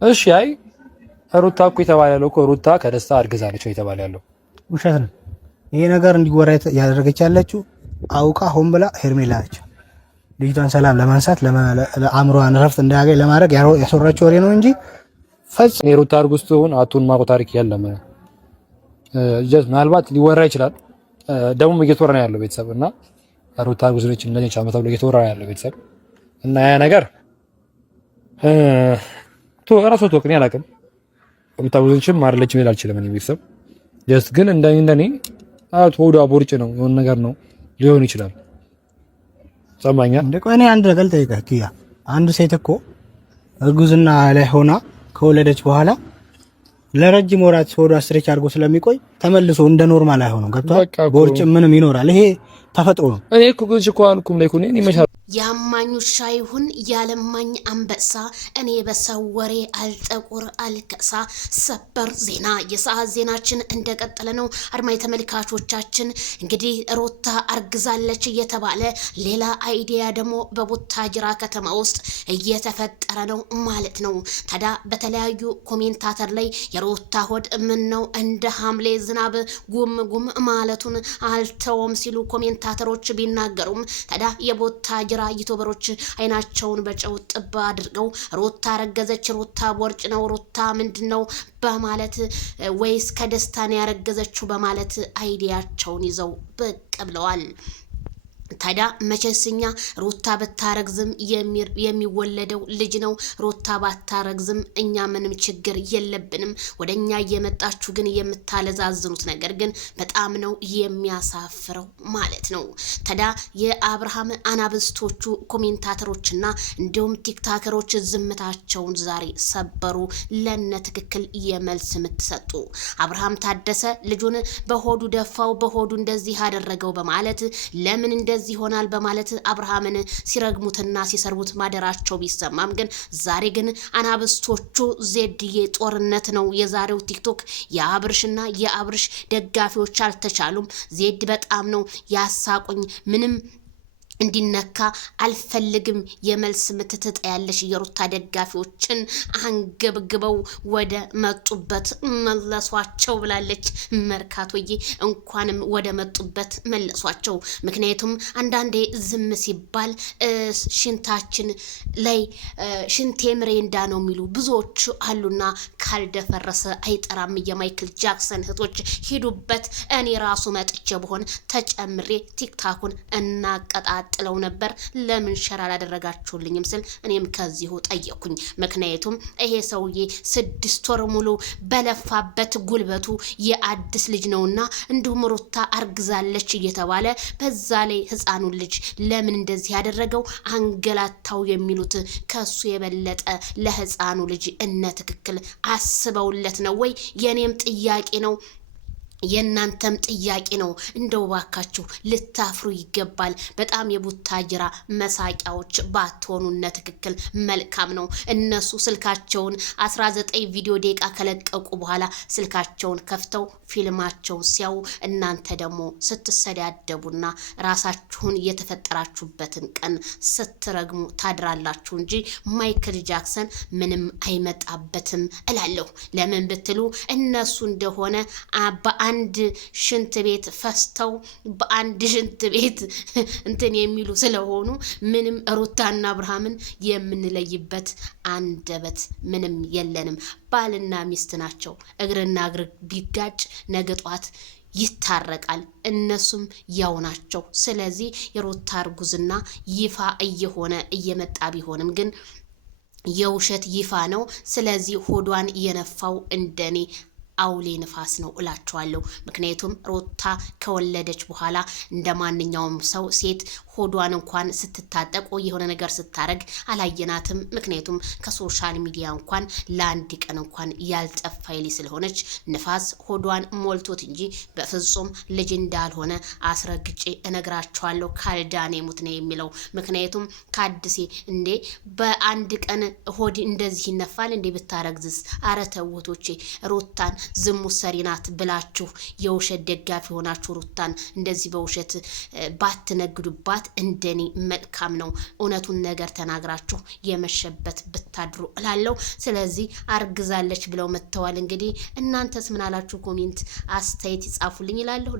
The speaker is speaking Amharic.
እሺ አይ ሩታ እኮ የተባለ ያለው እኮ ሩታ ከደስታ አርግዛለች ነው የተባለ ያለው። ውሸት ነው ይሄ ነገር እንዲወራ ያደረገች ያለችው አውቃ ሆን ብላ ሄርሜላ ነች። ልጅቷን ሰላም ለማንሳት ለአእምሮዋን ረፍት እንዳያገኝ ለማድረግ ያሰራችው ወሬ ነው እንጂ ፈጽሞ የሩታ እርጉዝ ትሁን አቱን ማቆ ታሪክ የለም። ምናልባት ሊወራ ይችላል። ደግሞ እየተወራ ነው ያለው ቤተሰብ እና ሩታ እርጉዝ ነች እንደዚህ ቻመ ተብሎ እየተወራ ነው ያለው ቤተሰብ እና ያ ነገር ራሱ ተወቅኔ አላውቅም። ሩታ እርጉዝ ነች ማርለች ምን አልችልም እኔ ቤተሰብ ጀስት ግን እንደኔ ሆዷ ቦርጭ ነው የሆነ ነገር ነው ሊሆን ይችላል። ሰማኛ እንደቆኔ አንድ ነገር ልጠይቅህ ኪያ፣ አንድ ሴት እኮ እርጉዝና ላይ ሆና ከወለደች በኋላ ለረጅም ወራት ሆዷ ስትሬች አድርጎ ስለሚቆይ ተመልሶ እንደ ኖርማል አይሆንም። ገብቷል? ቦርጭ ምንም ይኖራል። ይሄ ተፈጥሮ ነው። እኔ እኮ ግልጽ እኮ አልኩም ላይ ኩኔ ይመሻል። ያማኝ ውሻ ይሁን ያለማኝ አንበሳ፣ እኔ በሰው ወሬ አልጠቁር አልከሳ። ሰበር ዜና፣ የሰዓት ዜናችን እንደቀጠለ ነው። አድማጭ ተመልካቾቻችን እንግዲህ ሩታ አርግዛለች እየተባለ ሌላ አይዲያ ደግሞ በቡታጅራ ከተማ ውስጥ እየተፈጠረ ነው ማለት ነው። ታዲያ በተለያዩ ኮሜንታተር ላይ የሩታ ሆድ ምን ነው እንደ ሐምሌ ዝናብ ጉም ጉም ማለቱን አልተውም ሲሉ ኮሜንታተሮች ቢናገሩም ታዲያ የቡታጅራ ዩቲዩበሮች አይናቸውን በጨው ጥባ አድርገው ሩታ ረገዘች፣ ሩታ ቦርጭ ነው፣ ሩታ ምንድነው በማለት ወይስ ከደስታን ያረገዘችው በማለት አይዲያቸውን ይዘው ብቅ ብለዋል። ታዲያ መቼስኛ ሩታ በታረግዝም የሚወለደው ልጅ ነው፣ ሩታ ባታረግዝም እኛ ምንም ችግር የለብንም። ወደኛ እየመጣችሁ ግን የምታለዛዝኑት ነገር ግን በጣም ነው የሚያሳፍረው ማለት ነው። ታዲያ የአብርሃም አናብስቶቹ ኮሜንታተሮችና እንዲሁም ቲክታከሮች ዝምታቸውን ዛሬ ሰበሩ። ለነ ትክክል የመልስ የምትሰጡ አብርሃም ታደሰ ልጁን በሆዱ ደፋው፣ በሆዱ እንደዚህ አደረገው በማለት ለምን እንደዚህ ይሆናል በማለት አብርሃምን ሲረግሙትና ሲሰርቡት ማደራቸው ቢሰማም ግን ዛሬ ግን አናብስቶቹ ዜድዬ ጦርነት ነው የዛሬው ቲክቶክ። የአብርሽና የአብርሽ ደጋፊዎች አልተቻሉም። ዜድ በጣም ነው ያሳቁኝ። ምንም እንዲነካ አልፈልግም የመልስ ምትትጥ ያለሽ የሩታ ደጋፊዎችን አንገብግበው ወደ መጡበት መለሷቸው ብላለች መርካቶዬ። እንኳንም ወደ መጡበት መለሷቸው። ምክንያቱም አንዳንዴ ዝም ሲባል ሽንታችን ላይ ሽንቴ ምሬንዳ ነው የሚሉ ብዙዎች አሉና ካልደፈረሰ አይጠራም። የማይክል ጃክሰን እህቶች ሂዱበት። እኔ ራሱ መጥቼ በሆን ተጨምሬ ቲክታኩን እናቀጣጥ ጥለው ነበር። ለምን ሸራ አላደረጋችሁልኝም ስል እኔም ከዚሁ ጠየኩኝ። ምክንያቱም ይሄ ሰውዬ 6 ወር ሙሉ በለፋበት ጉልበቱ የአዲስ ልጅ ነውና እንዲሁም ሩታ አርግዛለች እየተባለ በዛ ላይ ህፃኑን ልጅ ለምን እንደዚህ ያደረገው አንገላታው የሚሉት ከሱ የበለጠ ለህፃኑ ልጅ እነ ትክክል አስበውለት ነው ወይ? የኔም ጥያቄ ነው የናንተም ጥያቄ ነው። እንደው ባካችሁ ልታፍሩ ይገባል። በጣም የቡታጅራ መሳቂያዎች ባትሆኑነ ትክክል መልካም ነው። እነሱ ስልካቸውን 19 ቪዲዮ ደቂቃ ከለቀቁ በኋላ ስልካቸውን ከፍተው ፊልማቸውን ሲያዩ እናንተ ደግሞ ስትሰዳደቡና ራሳችሁን የተፈጠራችሁበትን ቀን ስትረግሙ ታድራላችሁ እንጂ ማይክል ጃክሰን ምንም አይመጣበትም እላለሁ። ለምን ብትሉ እነሱ እንደሆነ አንድ ሽንት ቤት ፈስተው በአንድ ሽንት ቤት እንትን የሚሉ ስለሆኑ ምንም ሩታና አብርሃምን የምንለይበት አንደበት ምንም የለንም። ባልና ሚስት ናቸው። እግርና እግር ቢጋጭ ነገ ጧት ይታረቃል። እነሱም ያው ናቸው። ስለዚህ የሩታ እርጉዝና ይፋ እየሆነ እየመጣ ቢሆንም ግን የውሸት ይፋ ነው። ስለዚህ ሆዷን የነፋው እንደኔ አውሌ ንፋስ ነው እላችኋለሁ። ምክንያቱም ሩታ ከወለደች በኋላ እንደ ማንኛውም ሰው ሴት ሆዷን እንኳን ስትታጠቅ የሆነ ነገር ስታረግ አላየናትም። ምክንያቱም ከሶሻል ሚዲያ እንኳን ለአንድ ቀን እንኳን ያልጠፋ ይሊ ስለሆነች ንፋስ ሆዷን ሞልቶት እንጂ በፍጹም ልጅ እንዳልሆነ አስረግጬ እነግራችኋለሁ። ካልዳኔ ሙት ነው የሚለው። ምክንያቱም ካድሴ እንዴ በአንድ ቀን ሆድ እንደዚህ ይነፋል እንዴ ብታረግዝስ? አረ ተውቶቼ ሩታን ዝሙት ሰሪ ናት ብላችሁ የውሸት ደጋፊ ሆናችሁ ሩታን እንደዚህ በውሸት ባትነግዱባት እንደኔ መልካም ነው። እውነቱን ነገር ተናግራችሁ የመሸበት ብታድሩ እላለሁ። ስለዚህ አርግዛለች ብለው መጥተዋል። እንግዲህ እናንተስ ምን አላችሁ? ኮሜንት አስተያየት ይጻፉልኝ እላለሁ።